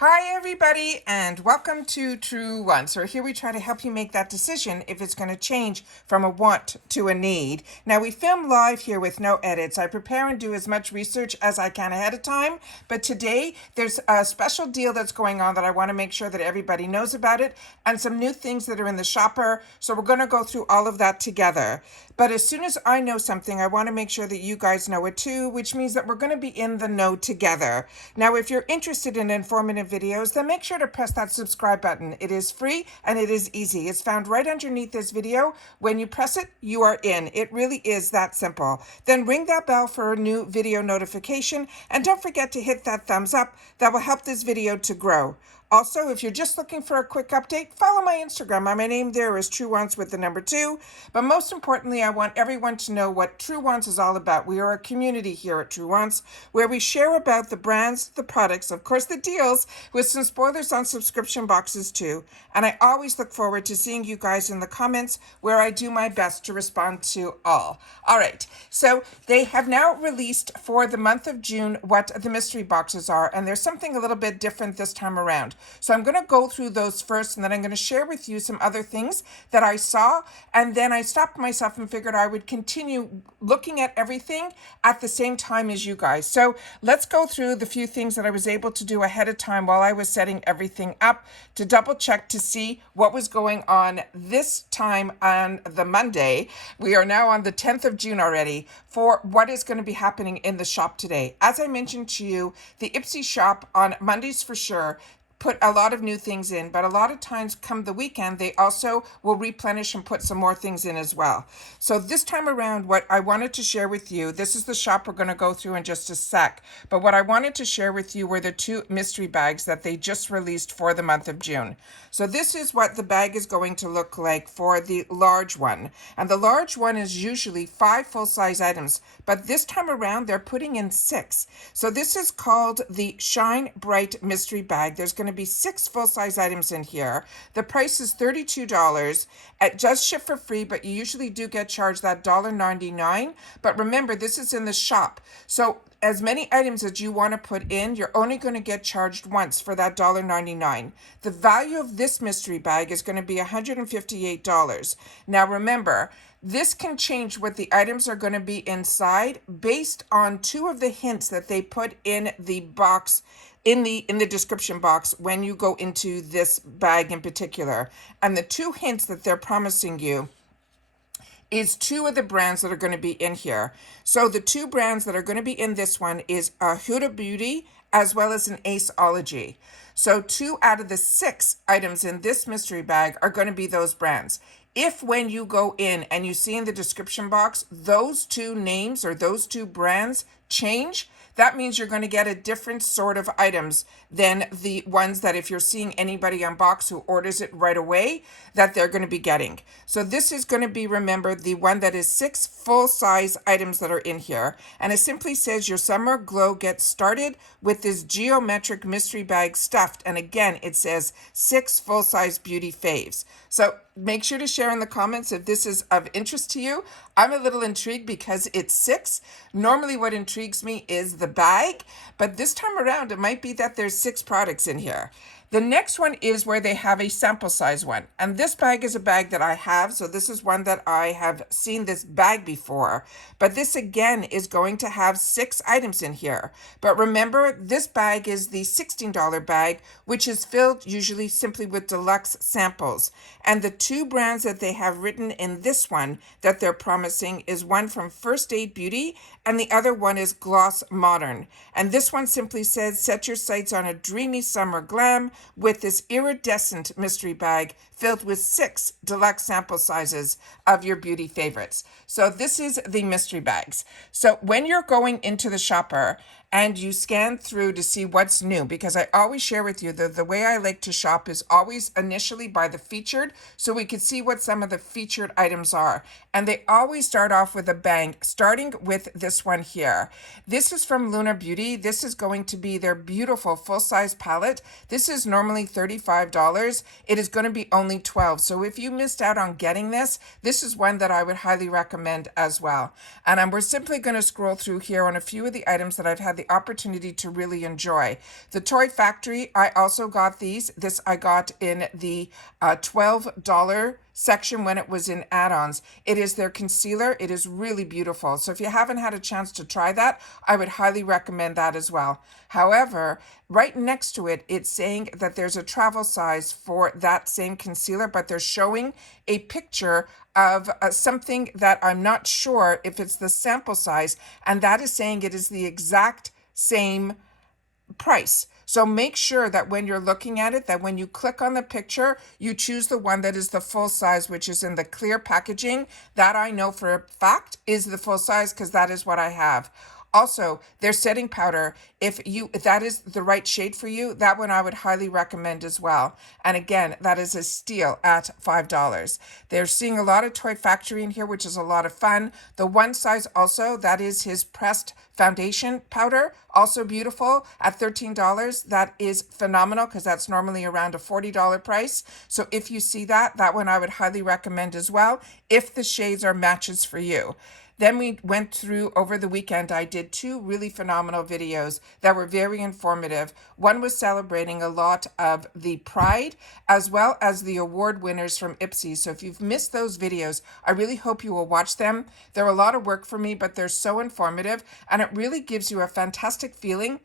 Hi everybody and welcome to Truewants, where here we try to help you make that decision if it's going to change from a want to a need. Now we film live here with no edits. I prepare and do as much research as I can ahead of time, but today there's a special deal that's going on that I want to make sure that everybody knows about it, and some new things that are in the shopper, so we're going to go through all of that together. But as soon as I know something, I want to make sure that you guys know it too, which means that we're going to be in the know together. Now if you're interested in informative videos, then make sure to press that subscribe button. It is free and it is easy. It's found right underneath this video. When you press it, you are in. It really is that simple. Then ring that bell for a new video notification, and don't forget to hit that thumbs up. That will help this video to grow. Also, if you're just looking for a quick update, follow my Instagram. My name there is Truewants with the number 2. But most importantly, I want everyone to know what Truewants is all about. We are a community here at Truewants where we share about the brands, the products, of course the deals, with some spoilers on subscription boxes too. And I always look forward to seeing you guys in the comments, where I do my best to respond to all. All right, so they have now released for the month of June what the mystery boxes are, and there's something a little bit different this time around. So I'm going to go through those first, and then I'm going to share with you some other things that I saw, and then I stopped myself and figured I would continue looking at everything at the same time as you guys. So let's go through the few things that I was able to do ahead of time while I was setting everything up to double check to see what was going on this time on the Monday. We are now on the 10th of June already for what is going to be happening in the shop today. As I mentioned to you, the IPSY shop on Mondays for sure put a lot of new things in, but a lot of times come the weekend, they also will replenish and put some more things in as well. So this time around, what I wanted to share with you, this is the shop we're going to go through in just a sec, but what I wanted to share with you were the 2 mystery bags that they just released for the month of June. So this is what the bag is going to look like for the large one. And the large one is usually 5 full-size items, but this time around they're putting in 6. So this is called the Shine Bright Mystery Bag. There's going to be 6 full-size items in here. The price is $32. It does ship for free, but you usually do get charged that $1.99. But remember, this is in the shop. So as many items as you want to put in, you're only going to get charged once for that $1.99. The value of this mystery bag is going to be $158. Now remember, this can change what the items are going to be inside based on 2 of the hints that they put in the box, in the description box when you go into this bag in particular. And the 2 hints that they're promising you is 2 of the brands that are going to be in here. So the 2 brands that are going to be in this one is Huda Beauty as well as an Aceology. So 2 out of the 6 items in this mystery bag are going to be those brands. If when you go in and you see in the description box, those 2 names or those 2 brands change, that means you're going to get a different sort of items than the ones that if you're seeing anybody unbox who orders it right away, that they're going to be getting. So this is going to be, remember, the one that is 6 full-size items that are in here. And it simply says your summer glow gets started with this geometric mystery bag stuffed. And again, it says 6 full-size beauty faves. So make sure to share in the comments if this is of interest to you. I'm a little intrigued because it's 6. Normally what intrigues me is the bag, but this time around it might be that there's 6 products in here. The next one is where they have a sample size one. And this bag is a bag that I have. So this is one that I have seen this bag before. But this again is going to have 6 items in here. But remember, this bag is the $16 bag, which is filled usually simply with deluxe samples. And the 2 brands that they have written in this one that they're promising is one from First Aid Beauty and the other one is Gloss Modern. And this one simply says, set your sights on a dreamy summer glam with this iridescent mystery bag filled with 6 deluxe sample sizes of your beauty favorites. So this is the mystery bags. So when you're going into the shopper and you scan through to see what's new, because I always share with you that the way I like to shop is always initially by the featured, so we can see what some of the featured items are. And they always start off with a bang, starting with this one here. This is from Lunar Beauty. This is going to be their beautiful full-size palette. This is normally $35. It is going to be only $12. So if you missed out on getting this, this is one that I would highly recommend as well. And we're simply going to scroll through here on a few of the items that I've had the opportunity to really enjoy. The Toy Factory, I also got these. This I got in the $12 section when it was in add-ons. It is their concealer. It is really beautiful. So if you haven't had a chance to try that, I would highly recommend that as well. However, right next to it, it's saying that there's a travel size for that same concealer, but they're showing a picture of something that I'm not sure if it's the sample size, and that is saying it is the exact same price. So make sure that when you're looking at it, that when you click on the picture, you choose the one that is the full size, which is in the clear packaging. That I know for a fact is the full size because that is what I have. Also, their setting powder, if that is the right shade for you, that one I would highly recommend as well. And again, that is a steal at $5. They're seeing a lot of Toy Factory in here, which is a lot of fun. The one size also, that is his pressed foundation powder, also beautiful at $13. That is phenomenal because that's normally around a $40 price. So if you see that one I would highly recommend as well, if the shades are matches for you. Then we went through over the weekend. I did 2 really phenomenal videos that were very informative. One was celebrating a lot of the Pride as well as the award winners from IPSY. So if you've missed those videos, I really hope you will watch them. They're a lot of work for me, but they're so informative, and it really gives you a fantastic feeling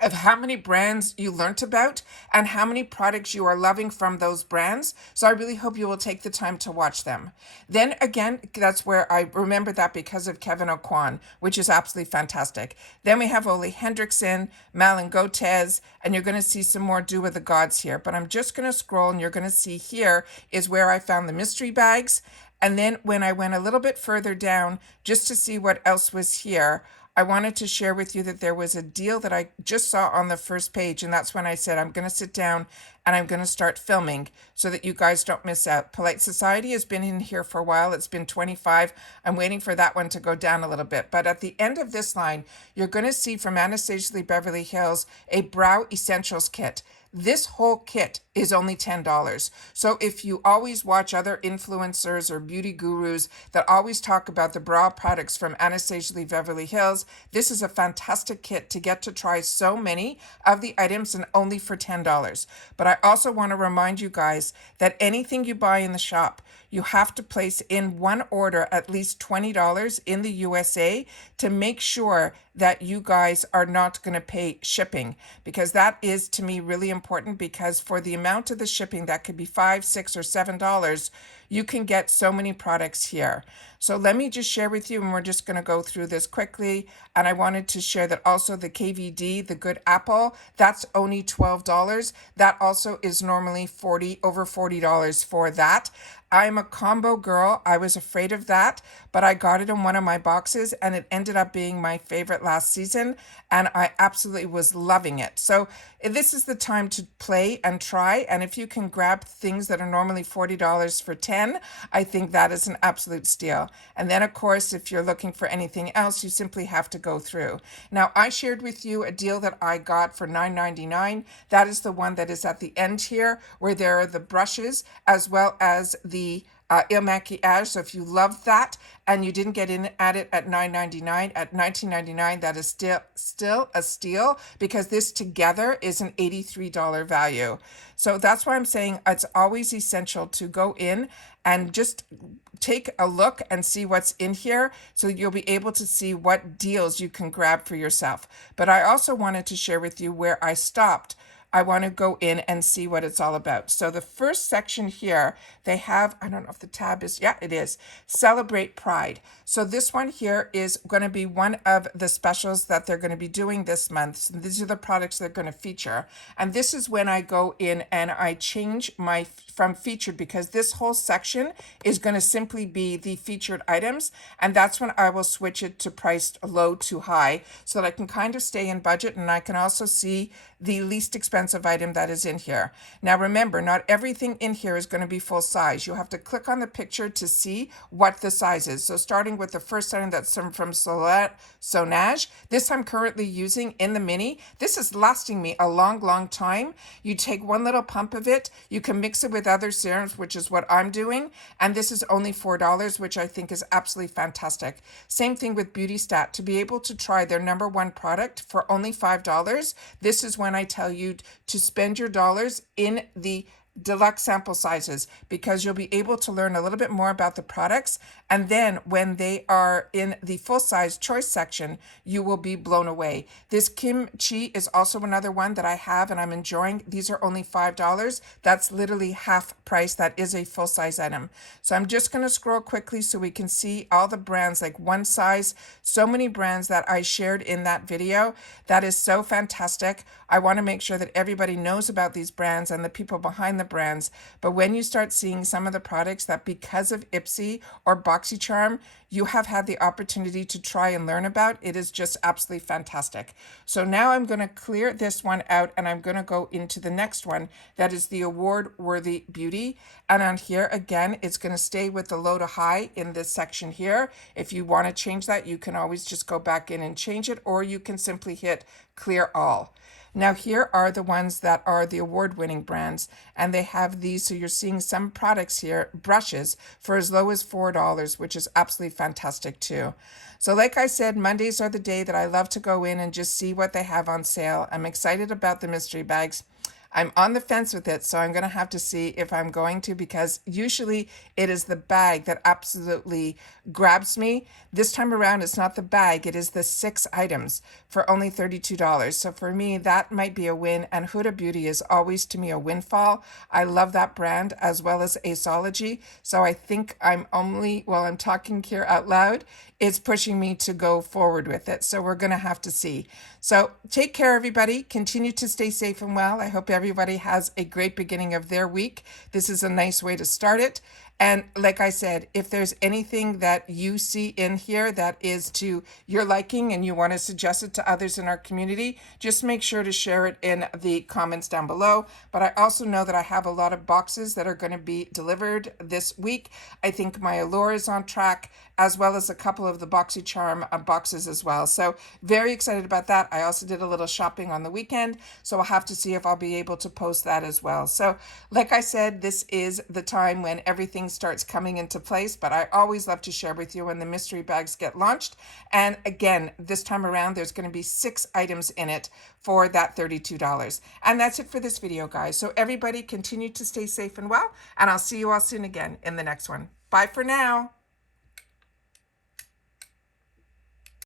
of how many brands you learnt about and how many products you are loving from those brands. So I really hope you will take the time to watch them. Then again, that's where I remember that because of Kevin O'Quan, which is absolutely fantastic. Then we have Ole Hendrickson, Malin Gotez, and you're going to see some more Do With the Gods here. But I'm just going to scroll, and you're going to see here is where I found the mystery bags. And then when I went a little bit further down just to see what else was here, I wanted to share with you that there was a deal that I just saw on the first page, and that's when I said I'm going to sit down and I'm going to start filming so that you guys don't miss out. Polite Society has been in here for a while. It's been 25. I'm waiting for that one to go down a little bit. But at the end of this line, you're going to see from Anastasia Beverly Hills a Brow Essentials kit. This whole kit is only $10. So if you always watch other influencers or beauty gurus that always talk about the brow products from Anastasia Beverly Hills, this is a fantastic kit to get to try so many of the items and only for $10. But I also want to remind you guys that anything you buy in the shop, you have to place in one order at least $20 in the USA to make sure that you guys are not going to pay shipping, because that is to me really important, because for the amount of the shipping that could be $5, $6, or $7, you can get so many products here. So let me just share with you, and we're just going to go through this quickly. And I wanted to share that also the KVD, the Good Apple, that's only $12. That also is normally over $40 for that. I'm a combo girl. I was afraid of that, but I got it in one of my boxes and it ended up being my favorite last season, and I absolutely was loving it. So this is the time to play and try, and if you can grab things that are normally $40 for $10, I think that is an absolute steal. And then of course, if you're looking for anything else, you simply have to go through. Now, I shared with you a deal that I got for $9.99. That is the one that is at the end here, where there are the brushes as well as the Il Maquillage. So if you love that and you didn't get in at it at $9.99, at $19.99, that is still a steal, because this together is an $83 value. So that's why I'm saying it's always essential to go in and just take a look and see what's in here, so you'll be able to see what deals you can grab for yourself. But I also wanted to share with you where I stopped. I want to go in and see what it's all about. So the first section here, they have, I don't know if the tab is, yeah, it is, Celebrate Pride. So this one here is going to be one of the specials that they're going to be doing this month. So these are the products they're going to feature. And this is when I go in and I change my from featured, because this whole section is going to simply be the featured items. And that's when I will switch it to priced low to high, so that I can kind of stay in budget, and I can also see the least expensive item that is in here. Now remember, not everything in here is going to be full size. You have to click on the picture to see what the size is. So starting with the first item that's from Sonage, this I'm currently using in the mini. This is lasting me a long time. You take one little pump of it, you can mix it with other serums, which is what I'm doing, and this is only $4, which I think is absolutely fantastic. Same thing with Beauty Stat. To be able to try their #1 product for only $5, this is when I tell you to spend your dollars in the deluxe sample sizes, because you'll be able to learn a little bit more about the products, and then when they are in the full size choice section, you will be blown away. This kimchi is also another one that I have and I'm enjoying. These are only $5. That's literally half price. That is a full size item. So I'm just going to scroll quickly so we can see all the brands, like one size, so many brands that I shared in that video. That is so fantastic. I want to make sure that everybody knows about these brands and the people behind the brands. But when you start seeing some of the products that because of IPSY or BoxyCharm, you have had the opportunity to try and learn about, it is just absolutely fantastic. So now I'm going to clear this one out and I'm going to go into the next one. That is the award-worthy beauty. And on here, again, it's going to stay with the low to high in this section here. If you want to change that, you can always just go back in and change it, or you can simply hit clear all. Now here are the ones that are the award-winning brands, and they have these, so you're seeing some products here, brushes, for as low as $4, which is absolutely fantastic too. So like I said, Mondays are the day that I love to go in and just see what they have on sale. I'm excited about the mystery bags. I'm on the fence with it, so I'm going to have to see if I'm going to, because usually it is the bag that absolutely grabs me. This time around, it's not the bag, it is the 6 items for only $32. So for me, that might be a win, and Huda Beauty is always, to me, a windfall. I love that brand, as well as Aceology, so I think I'm talking here out loud, it's pushing me to go forward with it. So we're going to have to see. So take care, everybody. Continue to stay safe and well. I hope everybody has a great beginning of their week. This is a nice way to start it. And like I said, if there's anything that you see in here that is to your liking and you want to suggest it to others in our community, just make sure to share it in the comments down below. But I also know that I have a lot of boxes that are going to be delivered this week. I think my Allure is on track, as well as a couple of the BoxyCharm boxes as well. So very excited about that. I also did a little shopping on the weekend, so I'll have to see if I'll be able to post that as well. So like I said, this is the time when everything starts coming into place, but I always love to share with you when the mystery bags get launched. And again, this time around, there's going to be 6 items in it for that $32. And that's it for this video, guys. So everybody continue to stay safe and well, and I'll see you all soon again in the next one. Bye for now.